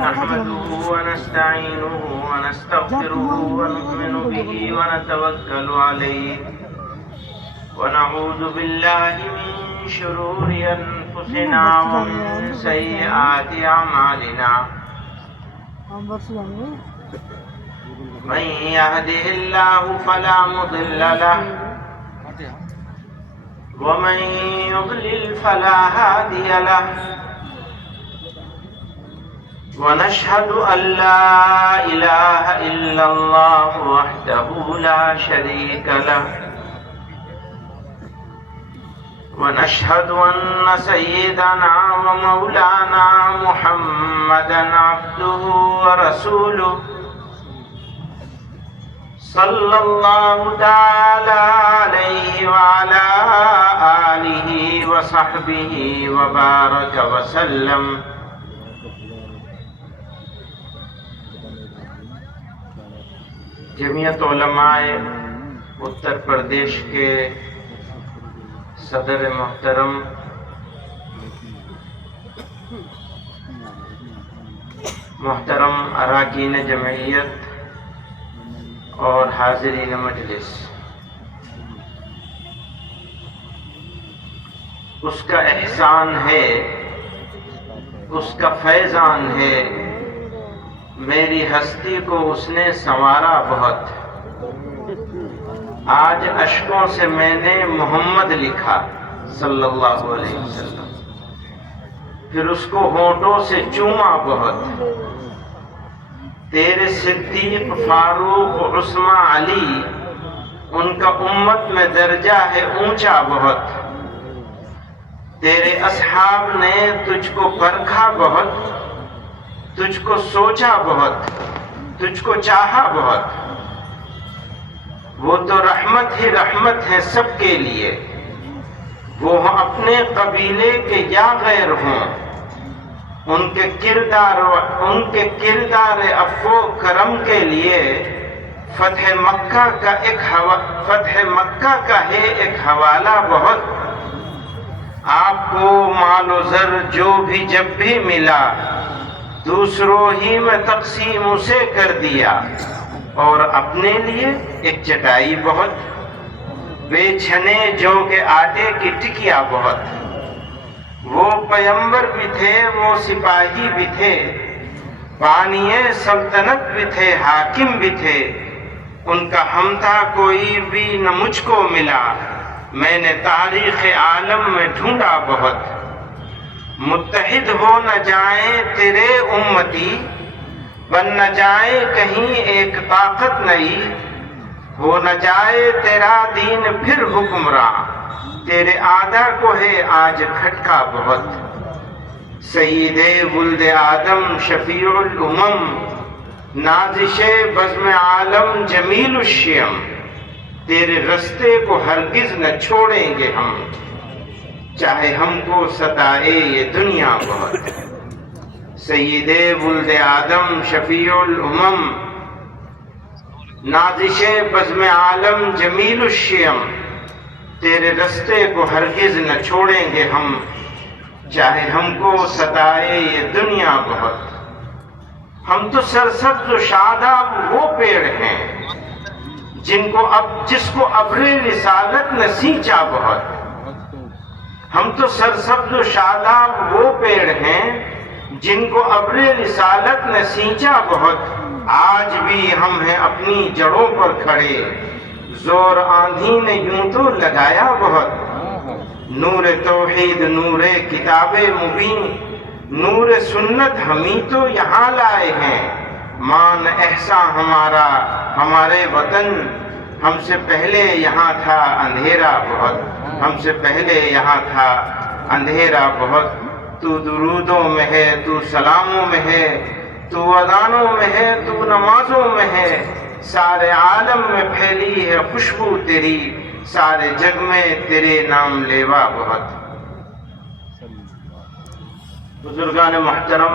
نحمده ونستعينه ونستغفره ونؤمن به ونتوكل عليه ونعوذ بالله من شرور أنفسنا ومن سيئات أعمالنا من يهده الله فلا مضل له ومن يضلل فلا هادي له ونشهد أن لا إله إلا الله وحده لا شريك له ونشهد أن سيدنا ومولانا محمدا عبده ورسوله صلى الله تعالى عليه وعلى آله وصحبه وبارك وسلم جمعیت علماء اتر پردیش کے صدر محترم محترم اراکین جمعیت اور حاضرین مجلس، اس کا احسان ہے، اس کا فیضان ہے، میری ہستی کو اس نے سنوارا بہت۔ آج اشکوں سے میں نے محمد لکھا صلی اللہ علیہ وسلم، پھر اس کو ہونٹوں سے چوما بہت۔ تیرے صدیق فاروق عثمان علی، ان کا امت میں درجہ ہے اونچا بہت۔ تیرے اصحاب نے تجھ کو پرکھا بہت، تجھ کو سوچا بہت، تجھ کو چاہا بہت۔ وہ تو رحمت ہی رحمت ہے سب کے لیے، وہ اپنے قبیلے کے یا غیر ہوں، ان کے کردار عفو و کرم کے لیے فتح مکہ کا ہے ایک حوالہ بہت۔ آپ کو مال و زر جو بھی جب بھی ملا، دوسروں ہی میں تقسیم اسے کر دیا، اور اپنے لیے ایک چٹائی بہت۔ بے چھنے جو کہ آٹے کی ٹکیا بہت۔ وہ پیمبر بھی تھے، وہ سپاہی بھی تھے، بانی سلطنت بھی تھے، حاکم بھی تھے، ان کا ہم تھا کوئی بھی نہ مجھ کو ملا، میں نے تاریخ عالم میں ڈھونڈا بہت۔ متحد ہو نہ جائیں تیرے امتی، بن نہ جائے کہیں ایک طاقت نئی، ہو نہ جائے تیرا دین پھر حکمراں، تیرے آدھا کو ہے آج کھٹکا بہت۔ سید ولد آدم شفیع الامم، نازش بزم عالم جمیل الشیم، تیرے رستے کو ہرگز نہ چھوڑیں گے ہم، چاہے ہم کو ستائے یہ دنیا بہت۔ سید ولد آدم شفیع الامم، نازش بزم عالم جمیل الشیم، تیرے رستے کو ہرگز نہ چھوڑیں گے ہم، چاہے ہم کو ستائے یہ دنیا بہت۔ ہم تو سرسبز و شاداب وہ پیڑ ہیں جس کو ابر رسالت نے سینچا بہت۔ ہم تو سرسبز و شاداب وہ پیڑ ہیں جن کو ابر رسالت نے سینچا بہت۔ آج بھی ہم ہیں اپنی جڑوں پر کھڑے، زور آندھی نے یوں تو لگایا بہت۔ نور توحید نور کتاب مبین، نور سنت ہمیں تو یہاں لائے ہیں۔ مان احساں ہمارا ہمارے وطن، ہم سے پہلے یہاں تھا اندھیرا بہت، ہم سے پہلے یہاں تھا اندھیرا بہت۔ تو درودوں میں ہے، تو سلاموں میں ہے، تو اذانوں میں ہے، تو نمازوں میں ہے، سارے عالم میں پھیلی ہے خوشبو تیری، سارے جگ میں تیرے نام لیوا بہت۔ بزرگان محترم،